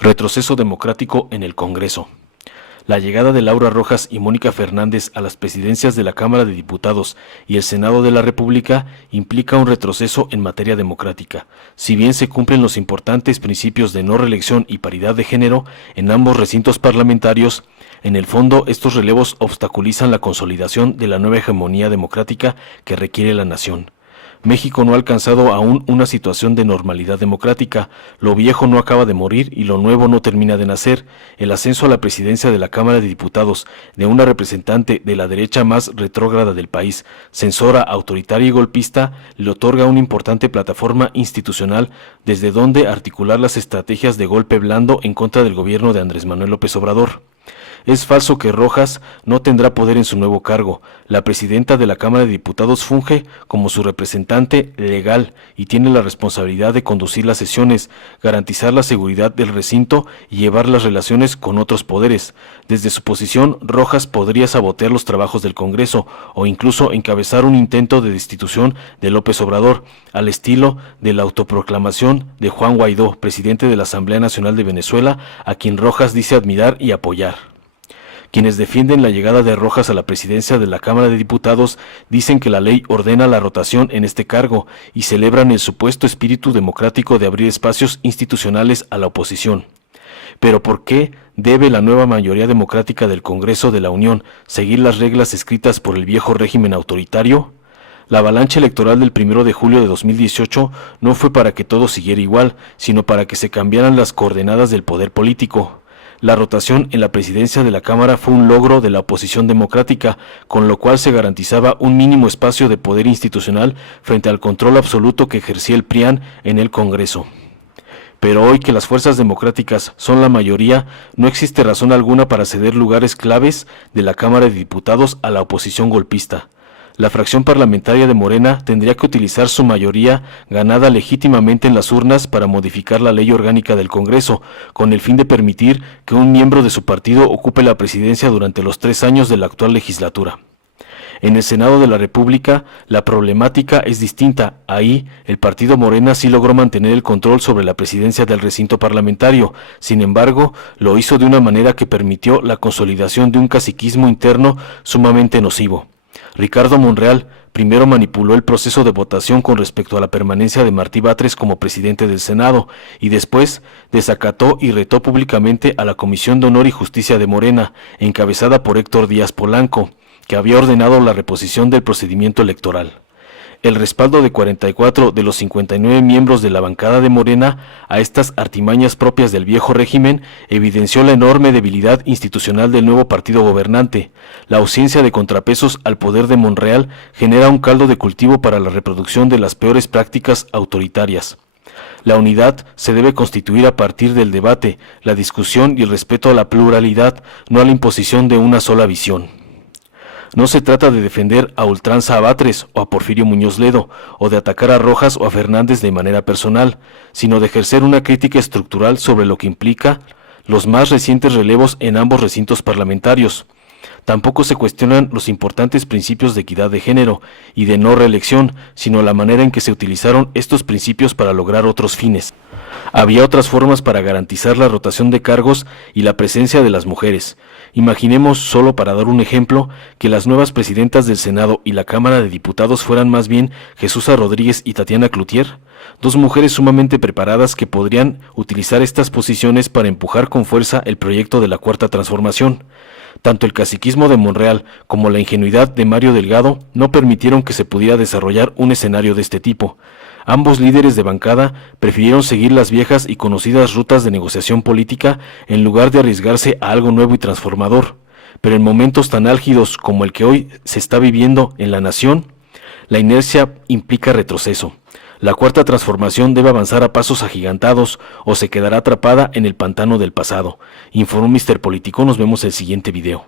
Retroceso democrático en el Congreso. La llegada de Laura Rojas y Mónica Fernández a las presidencias de la Cámara de Diputados y el Senado de la República implica un retroceso en materia democrática. Si bien se cumplen los importantes principios de no reelección y paridad de género en ambos recintos parlamentarios, en el fondo estos relevos obstaculizan la consolidación de la nueva hegemonía democrática que requiere la nación. México no ha alcanzado aún una situación de normalidad democrática, lo viejo no acaba de morir y lo nuevo no termina de nacer. El ascenso a la presidencia de la Cámara de Diputados de una representante de la derecha más retrógrada del país, censora, autoritaria y golpista, le otorga una importante plataforma institucional desde donde articular las estrategias de golpe blando en contra del gobierno de Andrés Manuel López Obrador. Es falso que Rojas no tendrá poder en su nuevo cargo. La presidenta de la Cámara de Diputados funge como su representante legal y tiene la responsabilidad de conducir las sesiones, garantizar la seguridad del recinto y llevar las relaciones con otros poderes. Desde su posición, Rojas podría sabotear los trabajos del Congreso o incluso encabezar un intento de destitución de López Obrador, al estilo de la autoproclamación de Juan Guaidó, presidente de la Asamblea Nacional de Venezuela, a quien Rojas dice admirar y apoyar. Quienes defienden la llegada de Rojas a la presidencia de la Cámara de Diputados dicen que la ley ordena la rotación en este cargo y celebran el supuesto espíritu democrático de abrir espacios institucionales a la oposición. Pero ¿por qué debe la nueva mayoría democrática del Congreso de la Unión seguir las reglas escritas por el viejo régimen autoritario? La avalancha electoral del 1 de julio de 2018 no fue para que todo siguiera igual, sino para que se cambiaran las coordenadas del poder político. La rotación en la presidencia de la Cámara fue un logro de la oposición democrática, con lo cual se garantizaba un mínimo espacio de poder institucional frente al control absoluto que ejercía el PRIAN en el Congreso. Pero hoy que las fuerzas democráticas son la mayoría, no existe razón alguna para ceder lugares claves de la Cámara de Diputados a la oposición golpista. La fracción parlamentaria de Morena tendría que utilizar su mayoría ganada legítimamente en las urnas para modificar la ley orgánica del Congreso, con el fin de permitir que un miembro de su partido ocupe la presidencia durante los 3 años de la actual legislatura. En el Senado de la República, la problemática es distinta. Ahí, el partido Morena sí logró mantener el control sobre la presidencia del recinto parlamentario. Sin embargo, lo hizo de una manera que permitió la consolidación de un caciquismo interno sumamente nocivo. Ricardo Monreal primero manipuló el proceso de votación con respecto a la permanencia de Martí Batres como presidente del Senado y después desacató y retó públicamente a la Comisión de Honor y Justicia de Morena, encabezada por Héctor Díaz Polanco, que había ordenado la reposición del procedimiento electoral. El respaldo de 44 de los 59 miembros de la bancada de Morena a estas artimañas propias del viejo régimen evidenció la enorme debilidad institucional del nuevo partido gobernante. La ausencia de contrapesos al poder de Monreal genera un caldo de cultivo para la reproducción de las peores prácticas autoritarias. La unidad se debe constituir a partir del debate, la discusión y el respeto a la pluralidad, no a la imposición de una sola visión. No se trata de defender a ultranza a Batres o a Porfirio Muñoz Ledo, o de atacar a Rojas o a Fernández de manera personal, sino de ejercer una crítica estructural sobre lo que implica los más recientes relevos en ambos recintos parlamentarios. Tampoco se cuestionan los importantes principios de equidad de género y de no reelección, sino la manera en que se utilizaron estos principios para lograr otros fines. Había otras formas para garantizar la rotación de cargos y la presencia de las mujeres. Imaginemos, solo para dar un ejemplo, que las nuevas presidentas del Senado y la Cámara de Diputados fueran más bien Jesús Rodríguez y Tatiana Cloutier, dos mujeres sumamente preparadas que podrían utilizar estas posiciones para empujar con fuerza el proyecto de la Cuarta Transformación. Tanto el caciquismo de Monreal como la ingenuidad de Mario Delgado no permitieron que se pudiera desarrollar un escenario de este tipo. Ambos líderes de bancada prefirieron seguir las viejas y conocidas rutas de negociación política en lugar de arriesgarse a algo nuevo y transformador. Pero en momentos tan álgidos como el que hoy se está viviendo en la nación, la inercia implica retroceso. La Cuarta Transformación debe avanzar a pasos agigantados o se quedará atrapada en el pantano del pasado. Informó Mr. Político, nos vemos en el siguiente video.